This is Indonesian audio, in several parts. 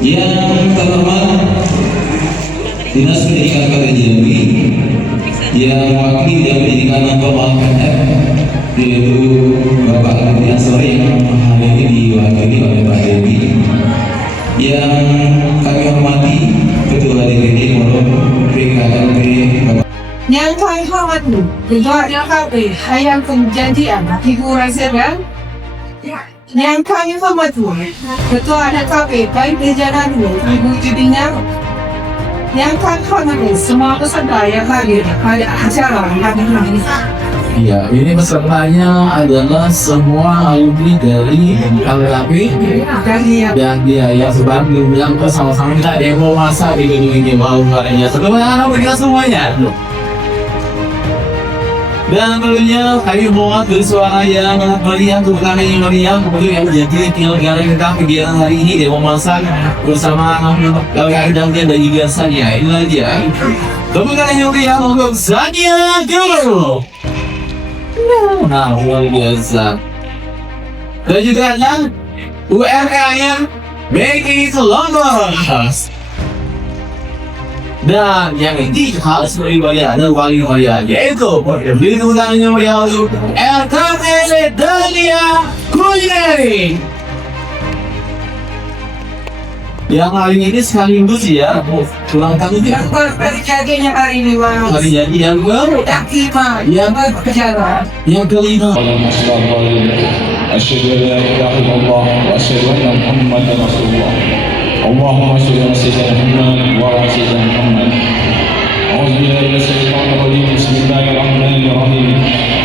Yang terhormat Dinas Pendidikan Kabupaten Jambi, yang wakil Bidang Pendidikan Nangkop Al-Kadab, yaitu Bapak Alfian Sore yang hari ini diwakili oleh Pak Dewi, yang kami hormati Ketua DPD Forum PKLP Bapak. Yang kami hormati Ketua DKP Hayang Kejadian Figuran Serang, yang kami hormati Ketua DKP Baik Jalan Ibu Judinya, yang kami hormati semua peserta yang hadir pada acara hari ini. Ya, ini pesertanya adalah semua alumni dari LKP dan dia ya sebelum bilang ke sama-sama kita demo masa di gedung ini. Wow, karya semuanya kita semuanya. Dan tentunya kami mewakili suara yang meriah, kebukaan yang meriah, kemudian yang menjadi penyelenggara kita kegiatan hari ini demo masak bersama LKP dan juga Sania. Inilah dia kebukaan yang meriah untuk Sania Guru. Nah, luar biasa. Dan juga ada UMKM Make It Longer. Dan yang ini harus beribadah dan wali wali yaitu pelindung utamanya yaitu LKP Dahlia Culinary. Yang hari ini sekaligus ya ulang tahun ya. Berjadinya hari ini Hari jadi yang baru yang kelima yang berbicara. yang kelima. أشهد أن لا إله إلا الله وأشهد أن محمدا رسول الله اللهم صل على سيدنا محمد وعلى سيدنا محمد أعوذ بالله من الشيطان الرجيم بسم الله الرحمن الرحيم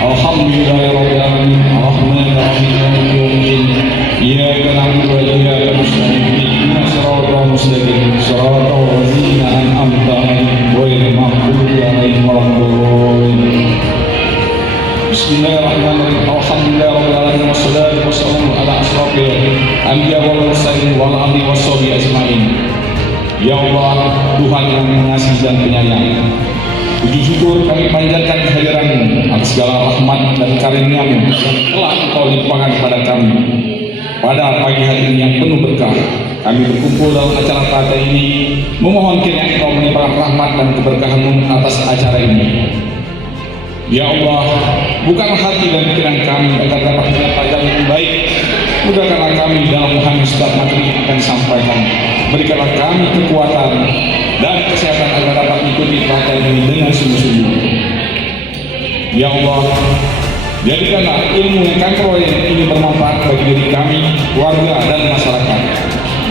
الحمد لله رب العالمين الرحمن الرحيم مالك يوم الدين إياك نعبد وإياك نستعين اهدنا الصراط المستقيم صراط الذين أنعمت عليهم غير المغضوب عليهم ولا الضالين Bismillahirrahmanirrahim. Alhamdulillah rabbil alamin wassalatu wassalamu ala asrofil anbiya wal mursalin wal alihi washabihi ajmain. Ya Allah, Tuhan yang mengasihi dan penyayang, puji syukur kami panjatkan kehadiran-Mu atas segala rahmat dan karunia-Mu yang telah Engkau limpahkan kepada kami. Pada pagi hari ini yang penuh berkah, kami berkumpul dalam acara pada ini memohon kiranya Engkau melimpahkan rahmat dan keberkahan-Mu atas acara ini. Ya Allah, bukalah hati dan pikiran kami agar dapat menyampaikan yang baik. Mudahkanlah kami dalam memahami setiap materi yang akan disampaikan. Berikanlah kami kekuatan dan kesehatan agar dapat mengikuti pelatihan ini dengan sungguh-sungguh. Ya Allah, jadikanlah ilmu yang kami peroleh ini bermanfaat bagi diri kami, keluarga dan masyarakat.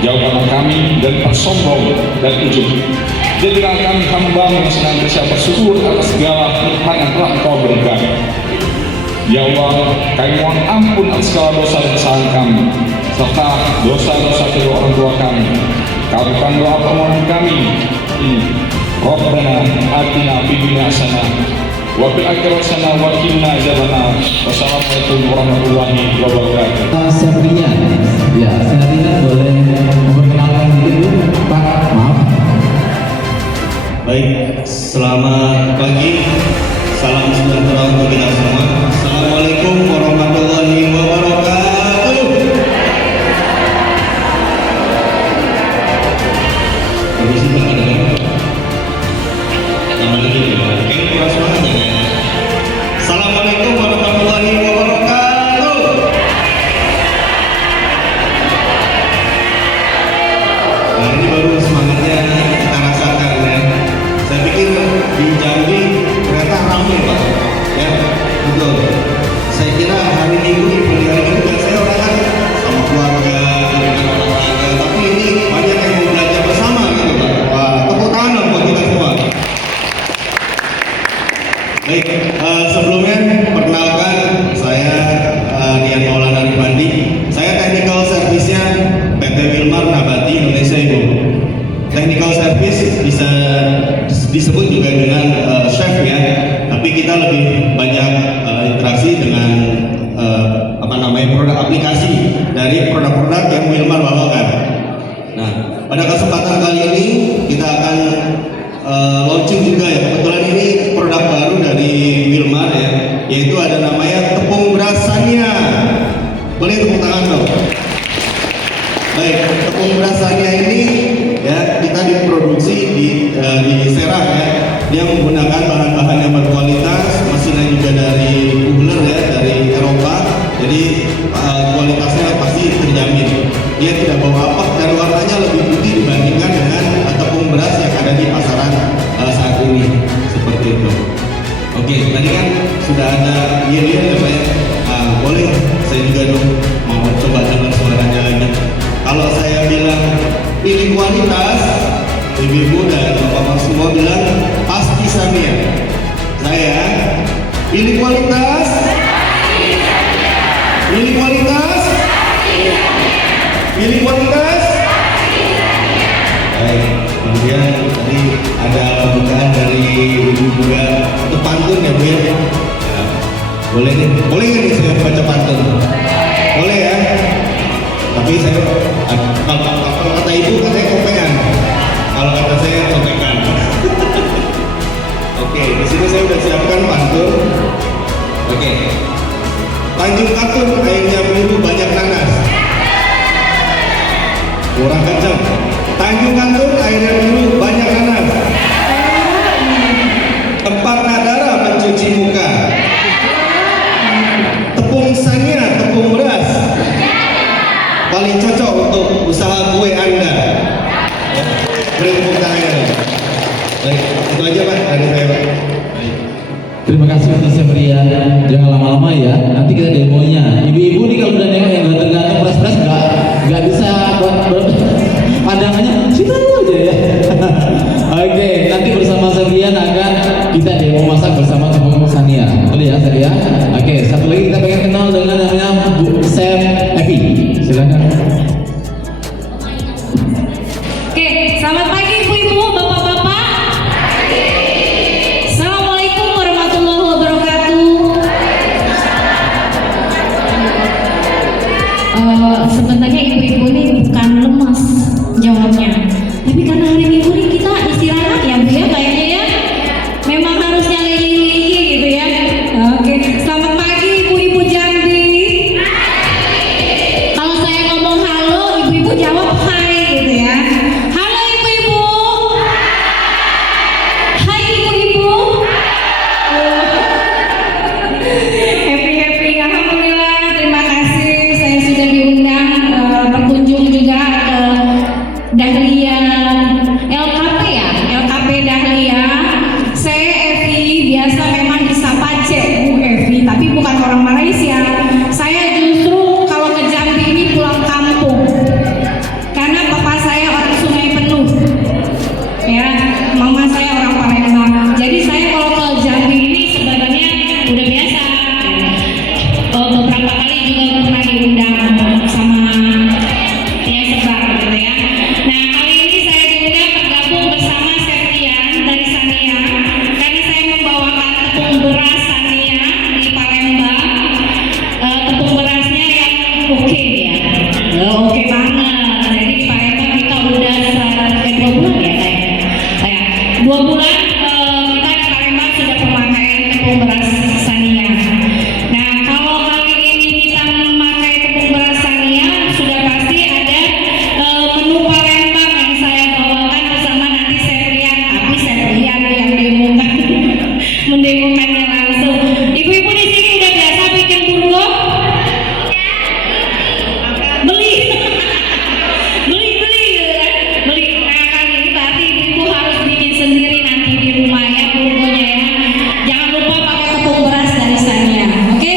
Jauhkanlah kami dari persombong dan ujub. Jadilah kami hamba yang senantiasa bersyukur atas segala nikmat yang telah Engkau berikan. Ya Allah, kami mohon ampun atas segala dosa dan kesalahan kami, serta dosa-dosa kedua orang tua kami. Kabulkan doa permohonan kami ini. Rabbana atina fid dunya hasanah wa fil akhirati hasanah wa qina adzabannar. Wassalamualaikum warahmatullahi wabarakatuh. Sabrian, ya Sabrian boleh memperkenalkan diri Pak, maaf. Baik, selamat pagi, salam sejahtera untuk kita semua. Assalamualaikum warahmatullahi wabarakatuh. Permisi Pak, ada apa? Tambah lagi ya, kayaknya kurang semangat ya kayaknya. Assalamualaikum warahmatullahi wabarakatuh. Nah ini baru semangatnya kita rasakan ya. Saya pikir di Jambi ternyata ramai Pak, ya betul. Saya kira hari Minggu hari Minggu biasanya orang kan sama keluarga, dengan olahraga, tapi ini banyak yang mau belajar bersama gitu Pak. Wah, tepuk tangan buat kita semua. Baik, sebelumnya perkenalkan saya Dian Maulana Ribandi. Saya technical service-nya PT Wilmar Nabati Indonesia Ibu. Technical service bisa disebut juga dengan chef ya, tapi kita lebih banyak interaksi dengan produk aplikasi dari produk-produk yang Wilmar bawakan. Nah, pada kesempatan kali ini kita akan launching juga ya, kebetulan ini produk baru dari Wilmar ya, yaitu ada namanya tepung beras Sania. Boleh tepuk tangan dong. Baik, tepung beras Sania ini dia menggunakan bahan-bahan yang berkualitas, mesinnya juga dari Buhler ya, dari Eropa, jadi kualitasnya pasti terjamin. Dia tidak bawa apa dan warnanya lebih putih dibandingkan dengan tepung beras yang ada di pasaran saat ini, seperti itu. Oke, tadi kan sudah ada ya Pak ya. Boleh saya juga dong mau coba dengar suaranya lagi. Kalau saya bilang pilih kualitas, ibu-ibu dan bapak-bapak semua bilang pasti Samia. Saya pilih kualitas, pilih kualitas, pilih kualitas. Baik, kemudian tadi ada pembukaan dari ibu juga untuk pantun ya Bu ya. Boleh nih, boleh nggak nih saya baca pantun? Boleh ya. Tapi saya kalau kata ibu katanya kopean. Kalau kata saya kopekan. Oke, di sini saya udah siapkan pantun. Oke. Tanjung Katun airnya biru banyak nanas. Kurang kencang. Tanjung Katun airnya biru banyak nanas. Tempat Nadara mencuci muka. Tepung Sania, tepung beras paling cocok untuk usaha kue Anda. Beri tepuk tangan. Baik, itu aja Pak dari saya Pak. Terima kasih untuk Sepria. Jangan lama-lama ya. Nanti kita demonya. Ibu-ibu nih kalau udah nengok yang tergantung beras-beras nggak bisa pandangannya situ aja ya. Oke, nanti bersama Sepria akan kita demo masak bersama tepung Sania. Boleh ya Sepria? Oke, satu lagi kita pengen kenal dengan namanya Bu Chef Evi. Silakan. Oke, selamat pagi ibu-ibu, bapak-bapak. Assalamualaikum warahmatullahi wabarakatuh. Sebenarnya ibu-ibu ini bukan lemas jawabnya, tapi karena hari Minggu ini kita istirahat ya Bu ya, kayaknya ya. Memang harusnya lagi gitu ya. Oke, selamat pagi ibu-ibu Jambi. Kalau saya ngomong halo, ibu-ibu jawab hai gitu ya. Halo ibu-ibu. Hai ibu-ibu. Happy. Alhamdulillah, terima kasih saya sudah diundang berkunjung juga ke Dahlia LKP ya, LKP Dahlia. Saya Evi, biasa memang disapa Cek Bu Evi, tapi bukan orang Malaysia. Saya justru kalau ke Jambi ini pulang kampung, karena papa saya orang Sungai Penuh, ya, mama saya orang Palembang. Jadi saya kalau ke Jambi ini sebenarnya udah biasa. Beberapa kali juga pernah diundang sama ya sebar gitu ya. Nah kali ini saya diundang bergabung bersama Septian dari Sania karena saya membawakan tepung beras Sania di Palembang. Tepung berasnya yang oke ya, oke banget. Jadi di Palembang kita udah 2 bulan ya kayak 2 bulan kita di Palembang sudah pemakaian tepung beras Sania. Nah kalau kali ini kita memakai tepung beras Sania sudah pasti ada menu Palembang yang saya bawakan bersama nanti Septian, tapi Septian yang demokan mendemokannya langsung. Ibu-ibu di sini udah biasa bikin burgo? Beli. Beli. Nah kali ini berarti ibu-ibu harus bikin sendiri nanti di rumah ya burgonya ya. Jangan lupa pakai tepung beras dari Sania. Oke?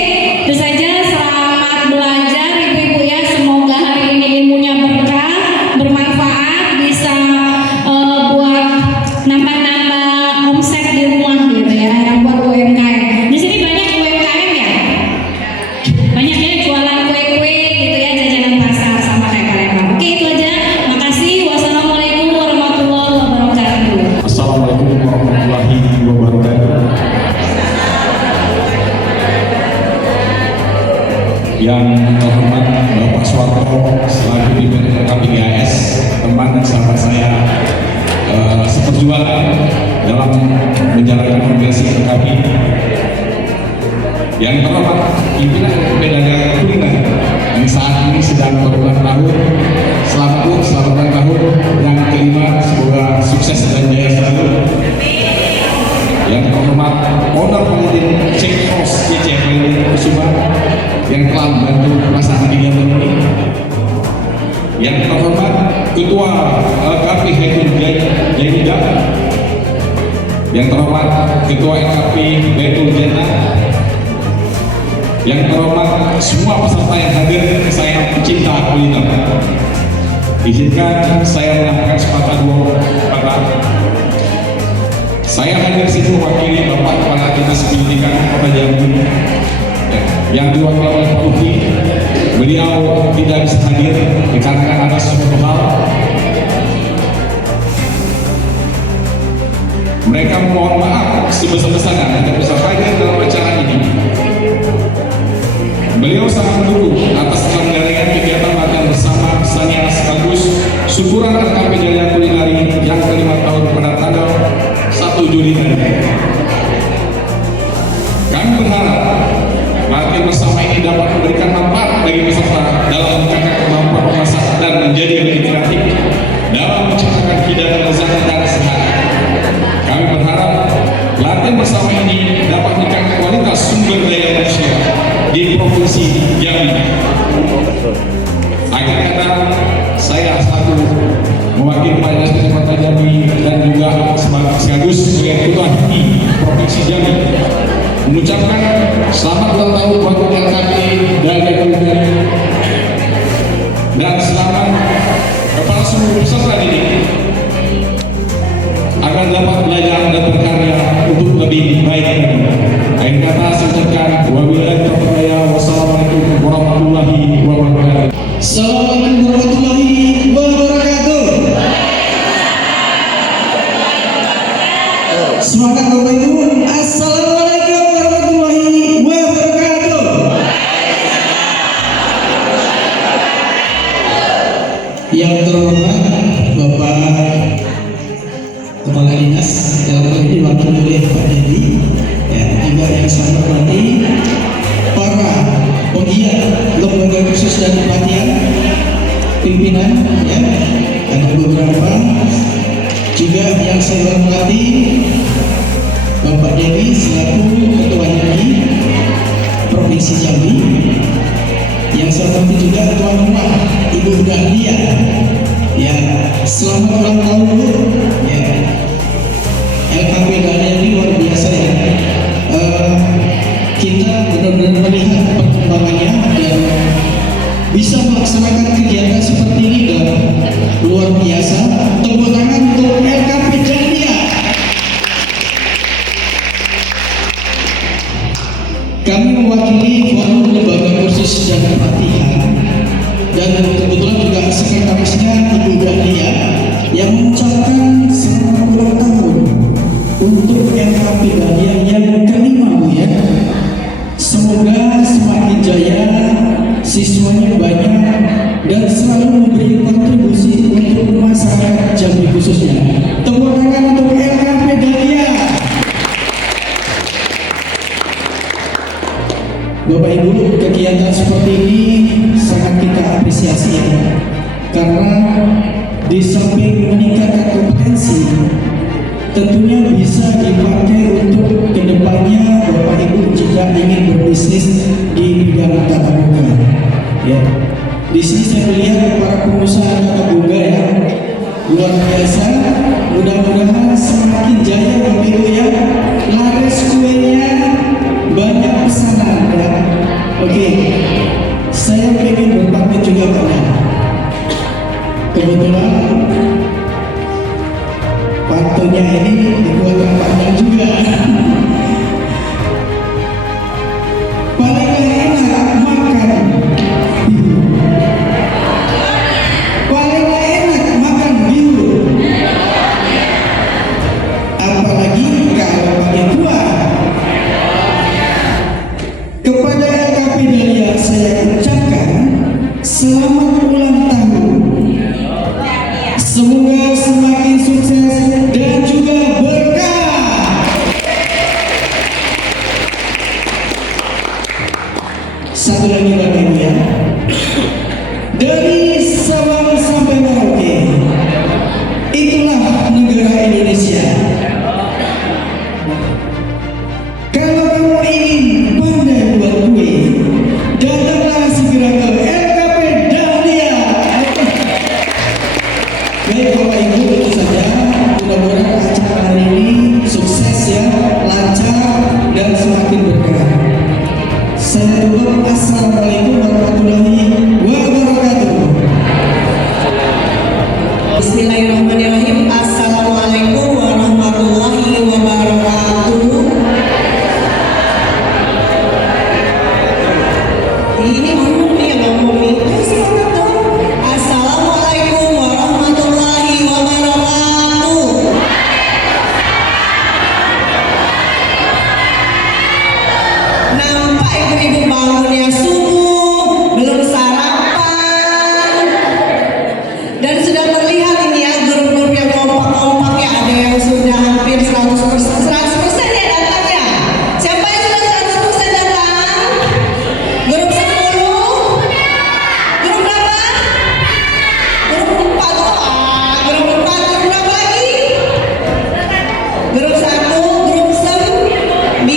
Itu saja, selamat belajar ibu-ibu ya. Semoga hari ini ilmunya berkah, bermanfaat, bisa buat nambah-nambah omset di rumah gitu ya, yang buat UMKM. Di sini banyak UMKM ya? Banyak ya jualan kue-kue gitu ya, jajanan pasar sama kayak Palembang. Oke, itu aja. Makasih. Wassalamualaikum warahmatullahi wabarakatuh. Assalamualaikum warahmatullahi wabarakatuh. Yang terhormat Bapak Suwarto selaku pimpinan KPGAS, teman dan sahabat saya seperjuangan dalam menjalankan profesi kami. Yang terhormat pimpinan Pedagang Kuliner yang saat ini sedang berulang tahun. Selamat ulang tahun yang kelima, semoga sukses dan jaya selalu. Haidar Kusuma yang telah membantu pelaksanaan kegiatan ini. Yang terhormat Ketua LKP Haidar Jainida, yang terhormat Ketua LKP Baitul Jannah, yang terhormat semua peserta yang hadir, saya pecinta kuliner. Izinkan saya melakukan sepatah dua kata. Saya hadir situ mewakili Bapak Kepala Dinas Pendidikan Kota Jambi yang diwakili oleh Pak Uki. Beliau tidak bisa hadir dikarenakan ada suatu hal. Mereka mohon maaf sebesar-besarnya tidak bisa hadir dalam acara ini. Beliau sangat mendukung atas penyelenggaraan kegiatan latihan bersama Sania sekaligus syukuran LKP Jaya Kulinari yang ke-5 tahun pada tanggal 1 Juli nanti. Kami berharap latihan bersama ini dapat memberikan manfaat bagi peserta dalam meningkatkan kemampuan memasak dan menjadi lebih kreatif dalam menciptakan hidangan lezat dan sehat. Kami berharap latihan bersama ini dapat meningkatkan kualitas sumber daya manusia di Provinsi Jambi. Akhir kata, saya satu mewakili Pak Dinas Pendidikan Kota Jambi dan juga sekaligus sebagai Ketua HIPMI Provinsi Jambi mengucapkan selamat ulang tahun buat LKP Jaya Kulinari dan selamat kepada seluruh peserta didik agar dapat belajar dan berkarya untuk lebih baik lagi. Akhir kata saya ucapkan wabillahi taufiq hidayah. Wassalamualaikum warahmatullahi wabarakatuh. Assalamualaikum warahmatullahi wabarakatuh. Semangat Bapak Ibu. Assalamualaikum warahmatullahi wabarakatuh. Yang terhormat Bapak Kepala Dinas dalam hal ini diwakili oleh Pak Dedi, ya, juga yang saya hormati para penggiat lembaga khusus dan pelatihan pimpinan, ya, ada beberapa juga yang saya hormati Bapak Dedi selaku Ketua HIPMI Provinsi Jambi, yang saya hormati juga tuan rumah Ibu Dahlia, ya, selamat ulang tahun Bu, ya. LKP Dahlia ini luar biasa, ya. Kita benar-benar melihat perkembangannya dan bisa melaksanakan kegiatan seperti ini dan luar biasa. Tepuk tangan untuk LKP Dahlia. Kami mewakili forum lembaga kursus dan pelatihan dan kebetulan juga sekretarisnya Ibu Dahlia yang mengucapkan selamat ulang tahun untuk LKP Dahlia yang ke-5 Bu, ya. Semoga semakin jaya, siswanya banyak dan selalu memberi kontribusi untuk masyarakat Jambi khususnya. Tepuk tangan untuk LKP Dahlia. Bapak Ibu, kegiatan seperti ini sangat kita apresiasi, ya, karena di samping meningkatkan kompetensi, tentunya bisa dipakai untuk kedepannya Bapak Ibu jika ingin berbisnis di bidang tata boga, ya. Di sini saya melihat para pengusaha tata boga, ya, luar biasa. Mudah-mudahan semakin jaya Bapak Ibu, ya, laris kuenya, banyak pesanan, ya. Oke, saya ingin berpamit juga karena kebetulan pantunya ini dikeluarkan panjang juga. Paling enak makan bihun. Paling enak makan bihun. Apalagi kalau pakai kuah. Kepada LKP Dahlia saya ucapkan selamat ulang tahun. Semoga semakin sukses dan juga berkah. Satu lagi Bapak Ibu, ya. Dari Sabang sampai Merauke, itulah negara Indonesia. Kalau kamu ingin pandai buat ibu-ibu bangunnya subuh, belum sarapan, dan sudah terlihat ini ya grup-grup yang kompak-kompak ya, ada yang sudah hampir 100% ya datang ya. Siapa yang sudah 100% datang? Grup 10? Grup berapa? Grup 4. Grup 4, grup berapa lagi? Grup 1, grup 9.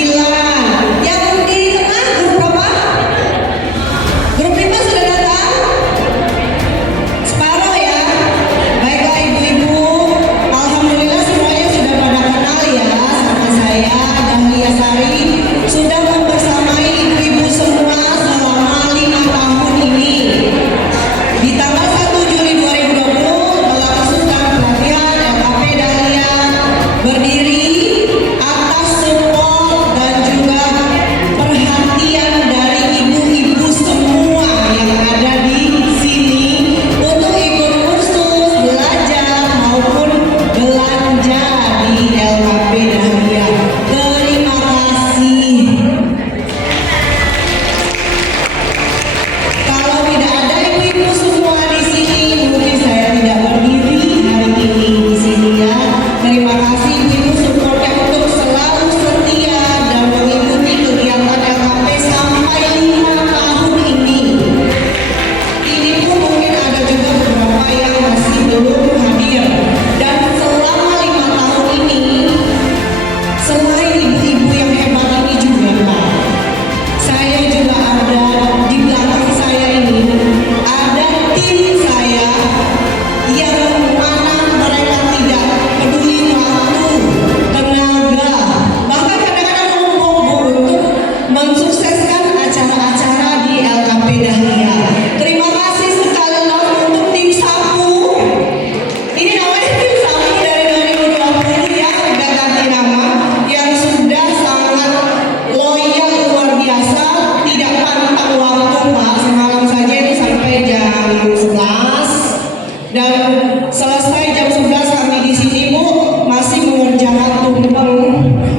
Yang di tengah grup berapa? Grup 5 sudah datang? Separuh ya. Baiklah ibu-ibu, alhamdulillah semuanya sudah pada kenal ya sama saya, Dahlia Sari. Sudah membersamai ibu-ibu semua selama 5 tahun ini. Di tanggal 1 Juli 2020 melangsungkan pelatihan LKP Dahlia berdiri atas support dan juga perhatian dari ibu-ibu semua yang ada di sini untuk ikut kursus, belajar maupun belanja di LKP Dahlia. Terima kasih. Kalau tidak ada ibu-ibu semua di sini, mungkin saya tidak berdiri hari ini di sini ya. Terima kasih ibu-ibu supportnya untuk selalu setia dan mengikuti kegiatan LKP sampai 5 tahun ini. Ini pun mungkin ada juga beberapa yang masih belum hadir. Dan selama 5 tahun ini, selain ibu-ibu yang hebat ini juga Pak, saya juga ada di belakang saya ini, ada tim saya yang mana mereka tidak peduli waktu, tenaga, bahkan kadang-kadang numpuk untuk mensukseskan acara-acara di LKP Dahlia. Terima kasih sekali lagi untuk tim Sapu. Ini namanya tim Sapu dari 2020 ya, udah ganti nama, yang sudah sangat loyal luar biasa, tidak pantang waktu Pak. Semalam saja itu sampai jam 11 dan selesai jam 11 kami di sini Bu masih mengerjakan tumpeng,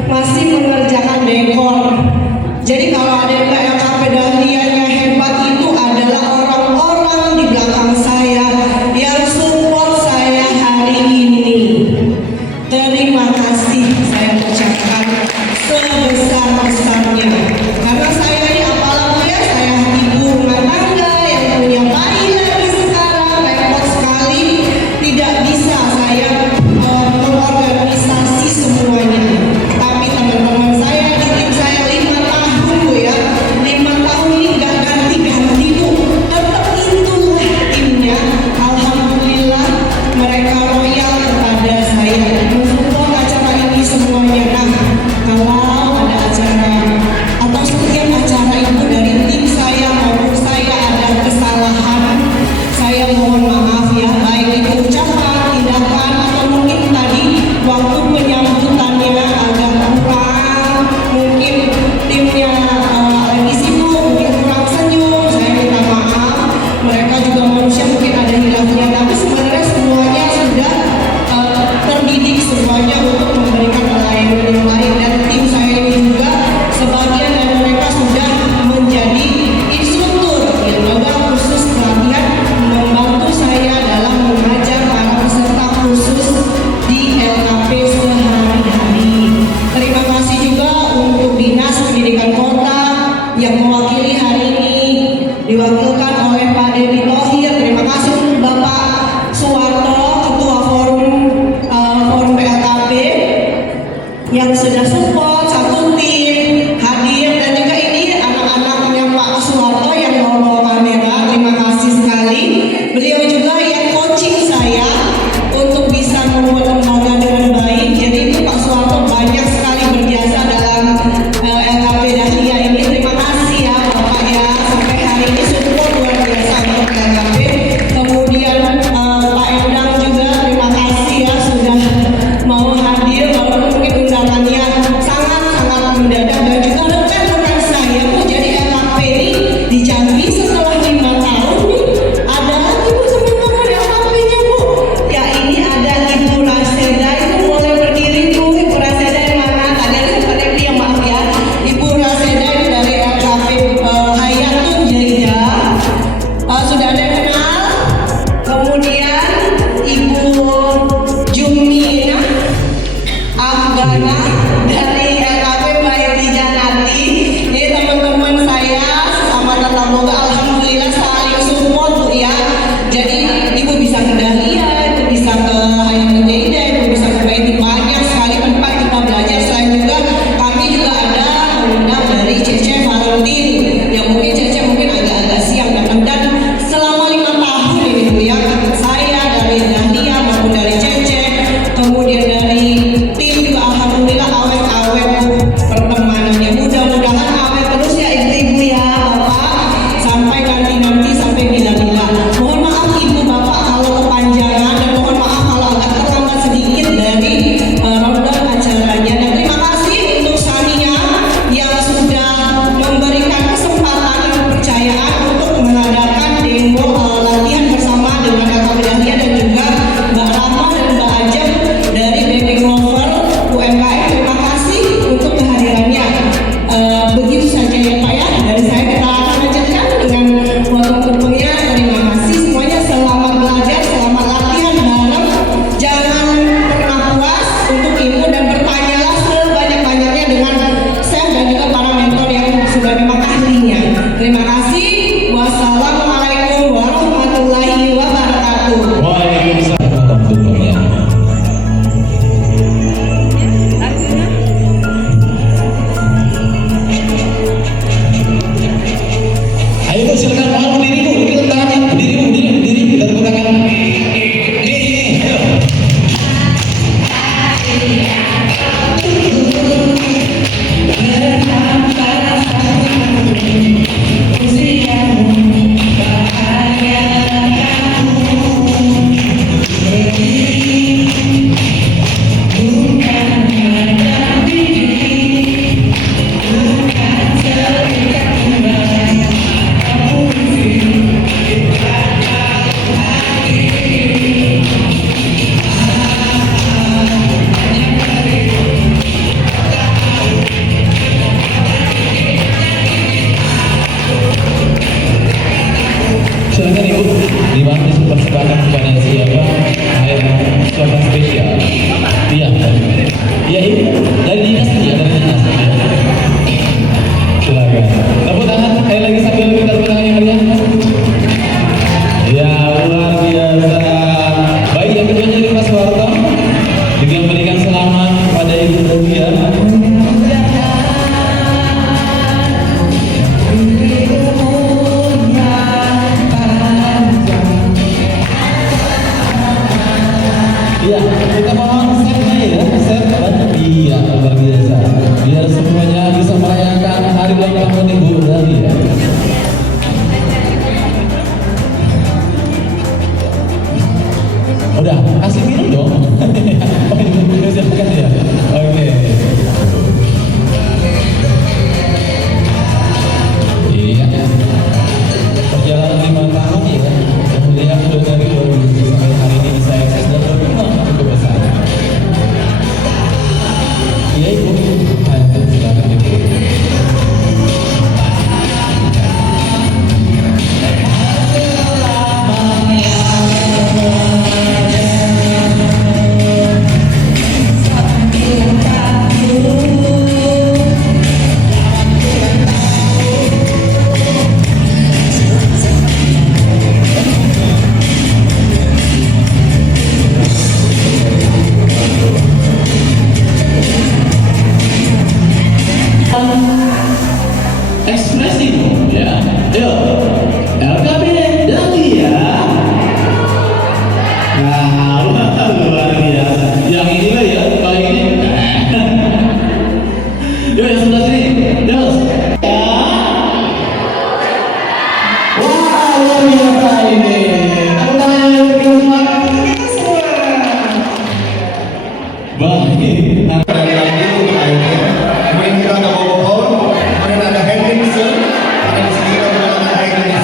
masih mengerjakan dekor. Jadi kalau ada yang LKP Dahlia-nya hebat itu adalah orang-orang di belakang saya yang support saya hari ini. Terima kasih saya ucapkan sebesar-besarnya. Karena saya ini apalagi ya, saya ibu rumah tangga yang punya bayi lagi sekarang, repot sekali, tidak bisa saya mengorganisasi semuanya. Tapi teman-teman saya di tim saya 5 tahun Bu ya, 5 tahun ini nggak ganti-ganti Bu, tetap itulah timnya. Alhamdulillah mereka loyal kepada saya, mensupport acara ini semuanya. Nah, kalau ada acara atau setiap acara itu dari tim saya maupun saya ada kesalahan, saya mohon maaf ya, baik itu ucapan, tindakan, atau mungkin tadi waktu penyambutannya agak kurang, mungkin timnya lagi sibuk, mungkin kurang senyum, saya minta maaf. Mereka juga manusia, mungkin ada hilafnya, tapi sebenarnya semuanya sudah terdidik semuanya untuk memberikan pelayanan yang baik. Dan tim saya ini juga sebagian dari mereka sudah menjadi instruktur yoga khusus pelatihan, membantu saya dalam mengajar para peserta khusus di LKP sehari-hari. Terima kasih juga untuk Dinas Pendidikan Kota yang mewakili hari ini, diwakilkan oleh Pak Dedi Thohir. Terima kasih untuk Bapak Suwarto, Ketua Forum PLKP yang sudah support satu tim hadir, dan juga ini anak-anaknya Pak Suwarto yang bawa kamera. Terima kasih sekali. Beliau juga yang coaching saya untuk bisa membuat lembaga dengan baik. Jadi ini Pak Suwarto banyak sekali berjasa dalam LKP Dahlia ini. Terima kasih ya Bapak ya, sampai hari ini support luar biasa untuk LKP. Kemudian Pak Endang juga terima kasih ya sudah mau hadir, walaupun mungkin undangannya sangat moga alhamdulillah saling support Bu ya. Jadi Ibu bisa ke Dahlia, Ibu bisa ke Hayam Jeda, Ibu bisa ke Baiti, banyak sekali tempat kita belajar. Selain juga kami juga ada mengundang dari Cece Valentine yang mungkin Cece mungkin agak-agak siang datang, dan selama 5 tahun ini Bu ya, saya dari Dahlia maupun dari Cece, kemudian dari tim juga alhamdulillah awet-awet Bu pertemanannya. Mudah-mudahan awet terus ya Ibu ya Bapak, sampai nanti sampai bila-bila. Mohon maaf Ibu Bapak kalau kepanjangan, dan mohon maaf kalau agak terlambat sedikit dari rundown acaranya. Dan terima kasih untuk Sania yang sudah memberikan kesempatan dan kepercayaan untuk mengadakan demo latihan bersama dengan Kakak Dahlia dan juga Mbak Rama dan Mbak Ajeng dari Baby Glover UMKM. Terima kasih untuk kehadirannya. Begitu saja ya Pak ya dari saya. Kita akan lanjutkan dengan foto tumpengnya. Terima kasih semuanya, selamat belajar, selamat latihan bareng. Jangan pernah puas untuk Ibu, dan bertanyalah sebanyak-banyaknya dengan saya dan juga para mentor yang sudah memang ahlinya. Terima kasih. Wassalamualaikum warahmatullahi wabarakatuh. Waalaikumsalam warahmatullahi wabarakatuh. Ayo Bu, silakan. Mohon berdiri Bu, kita tangannya. Berdiri Bu, berdiri. Kita tepuk tangan. Ini, ayo. Silakan Ibu, dibantu dipersembahkan kepada siapa air suara spesial. Iya, iya Ibu, dari dinas ya, dari dinas. Silakan. Tepuk tangan, sekali lagi sambil kita tepuk tangan yang meriah. Ya luar biasa. Baik, yang kedua dari Mas Warto juga memberikan selamat kepada Ibu Dahlia. Iya, kita mohon setnya ya, set dan iya luar biasa. Biar semuanya bisa merayakan hari ulang tahun Ibu Dahlia. Udah, kasih minum dong. Oh, ini silakan ya. Oke. Iya. Perjalanan 5 tahun ya. Kemudian dari 2000 sampai hari ini saya sudah berkembang cukup besar. Iya Ibu. Ayo silakan Ibu. Ekspresimu ya. Yuk. LKB Dahlia. Nah, luar biasa. Yang inilah ya, paling ini. Yuk yang sebelah sini. Yuk. Ya. Wah, luar biasa ini. Tepuk tangan yang berikan semangat. Baik. Dari lagi untuk airnya. Kemudian kita ada bobot, kemudian ada hand mixer, ada di sini kita menggunakan air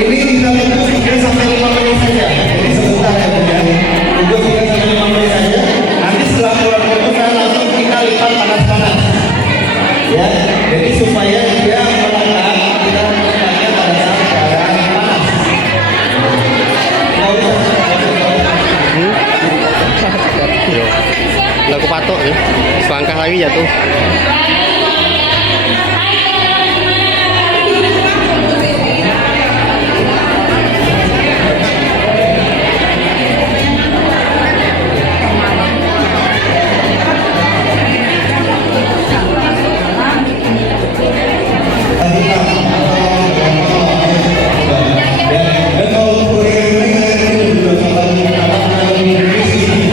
Ini kita tunggu 3 sampai 5 menit saja. Jadi sebentar ya Bu ya. Tunggu 3 sampai 5 menit saja. Nanti setelah keluar foto saya langsung kita lipat panas-panas. Ya, jadi supaya dia melekat, kita meletaknya pada saat keadaan panas. Lagu patok nih, selangkah lagi jatuh. Dan kalau ini juga setelah itu kita masukkan di sini.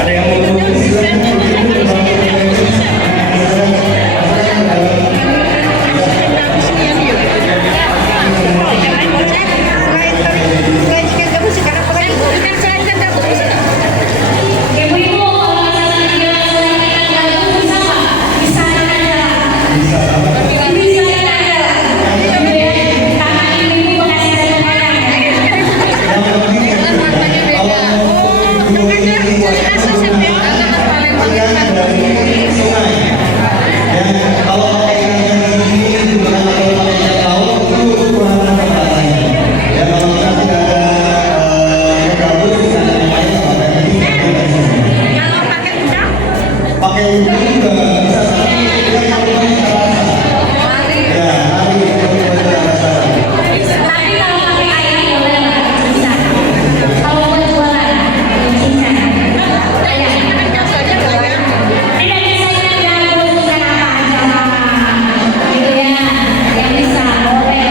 Ada yang mau Ibu-ibu, kalau misalnya kita gabung bisa nggak? Bisa aja. Bisa aja. Tangan ibu kasih sayang. pakai juga bisa tapi dia kalau ya Tapi kalau pakai air boleh nggak? Bisa. Kalau buat jualan, bisa. Tidak bisa yang buat apa aja. Gitu ya, yang bisa boleh.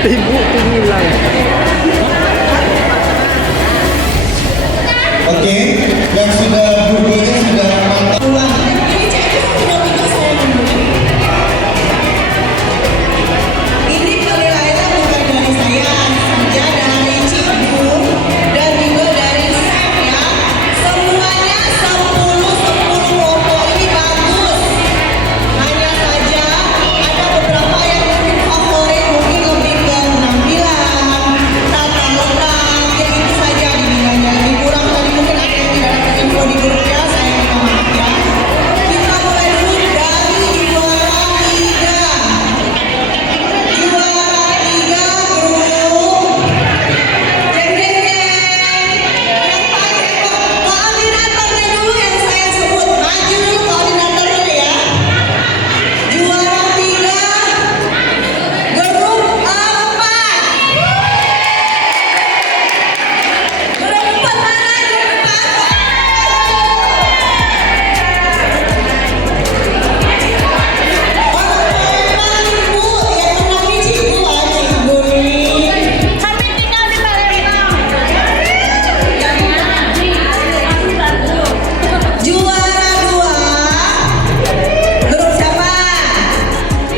Ibu tuh bilang. Oke, yang sudah bumbunya sudah matang. Ini cek tidak saya membeli. Ini penilaian bukan dari saya, saja dari Cikgu dan juga dari Chef ya. Semuanya 10 foto ini bagus. Hanya saja ada beberapa yang mungkin favorit, mungkin lebih ke penampilan, tata letak, ya itu saja dinilainya. Lebih kurang tadi mungkin ada yang tidak dapat info di grupnya, saya minta maaf ya. Kita mulai dulu dari juara 3. Juara 3 grup jeng jeng jeng. Yang paling hebat koordinatornya dulu yang saya sebut, maju dulu koordinatornya ya. Juara 3 grup 4. Grup 4 mana? Grup 4. Kami tinggal di Palembang. Juara 2 grup siapa?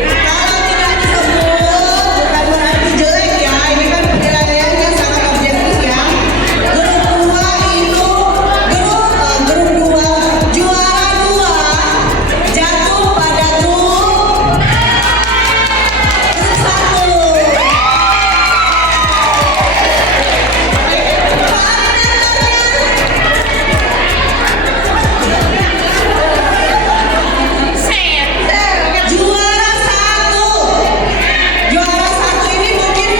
Kalau tidak disebut bukan berarti jelek ya. Ini kan penilaiannya sangat objektif ya. Grup 2 itu grup 2 juara 2 jatuh pada grup 1. Juara 1 ini mungkin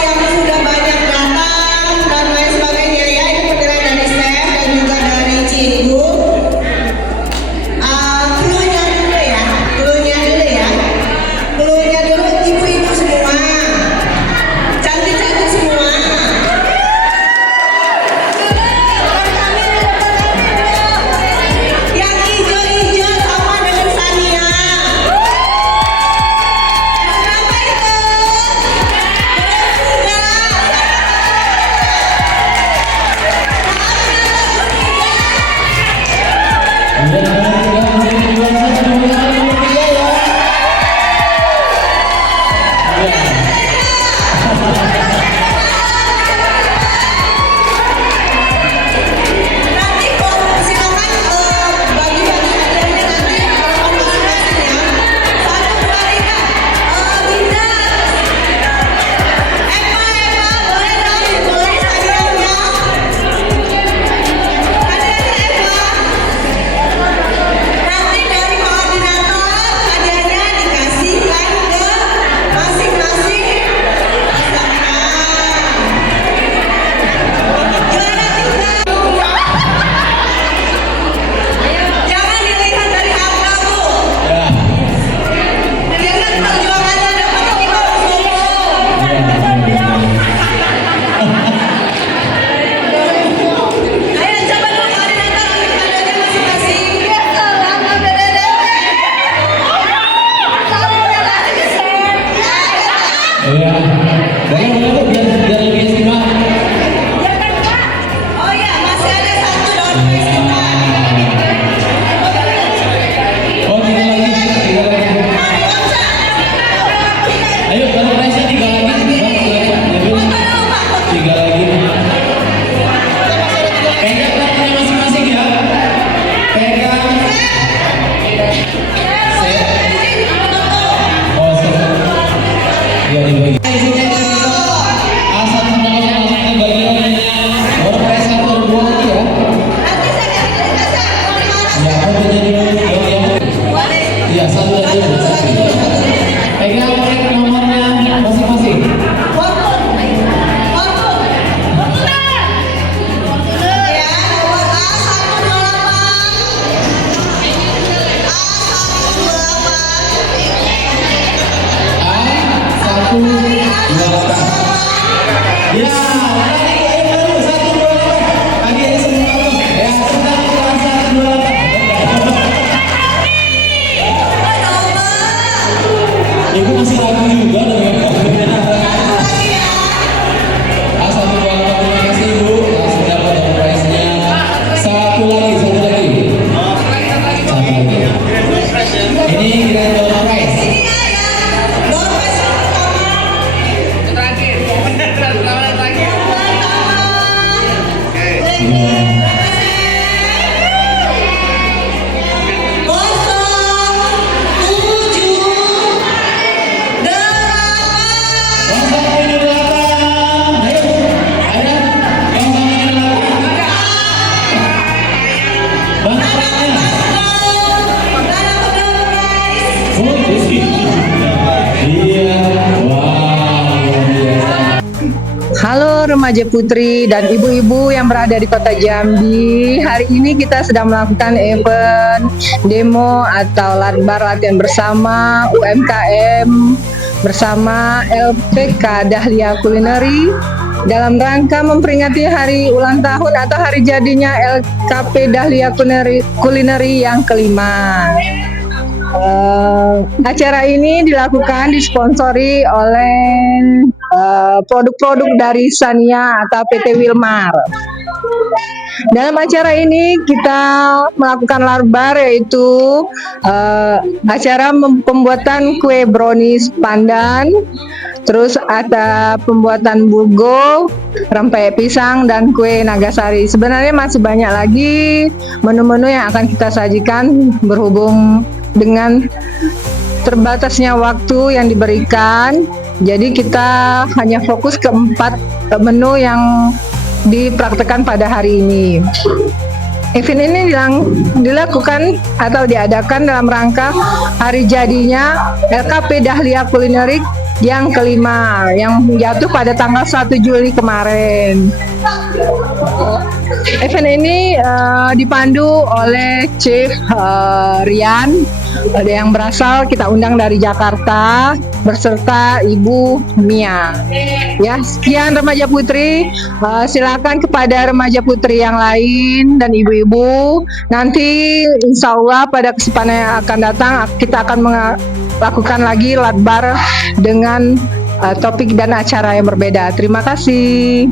yang sudah banyak datang dan lain sebagainya ya. Ini penilaian dari Chef dan juga dari Cikgu. Cluenya dulu ya, cluenya dulu ibu-ibu semua, cantik-cantik semua. Yang hijau-hijau sama dengan Sania. Kenapa itu? Nanti silakan bagi-bagi hadiahnya nanti masing-masing ya. 1, 2, 3. Dinda, Eva, boleh dong ditulis hadiahnya. Hadiahnya Eva. Nanti dari koordinator hadiahnya dikasihkan ke masing-masing pasangan. Juara 3. Jangan dilihat dari harga, Bu. Lihat perjuangannya dapat ini bagus dulu. Ayo coba dulu koordinator ambil hadiahnya masing-masing. Iya. Boleh biar lebih istimewa. Oh iya, masih ada satu daun festival. Oh, tiga lagi. Ayo, kalau Raisa 3 lagi. Tiga lagi. Pegang tangannya masing-masing ya. Pegang. Oh, iya dibagi. Asal teman-teman bagiannya. Orang Raisa tuh ada 2 lagi ya. Nanti saya kasih ke Ya, aku jadi iya, satu lagi. Pegang nomornya masing-masing. A128. Ya, nanti ayo baru 128. Pagi ini semua bos. Ya, sebentar 128. Ibu masih ragu juga dengan Halo remaja putri dan ibu-ibu yang berada di kota Jambi. Hari ini kita sedang melakukan event demo atau latihan bersama UMKM bersama LPK Dahlia Culinary dalam rangka memperingati hari ulang tahun atau hari jadinya LKP Dahlia Culinary yang kelima. Acara ini dilakukan disponsori oleh produk-produk dari Sania atau PT Wilmar. Dalam acara ini kita melakukan larbar, yaitu acara pembuatan kue brownies pandan, terus ada pembuatan burgo, rempeyek pisang, dan kue nagasari. Sebenarnya masih banyak lagi menu-menu yang akan kita sajikan berhubung dengan terbatasnya waktu yang diberikan. Jadi kita hanya fokus ke 4 menu yang dipraktekkan pada hari ini. Event ini dilakukan atau diadakan dalam rangka hari jadinya LKP Dahlia Culinary yang kelima yang jatuh pada tanggal 1 Juli kemarin. Event ini dipandu oleh Chef Rian yang berasal kita undang dari Jakarta berserta Ibu Mia. Ya, sekian remaja putri. Silakan kepada remaja putri yang lain dan ibu-ibu. Nanti insya Allah pada kesempatan yang akan datang kita akan melakukan lagi latbar dengan topik dan acara yang berbeda. Terima kasih.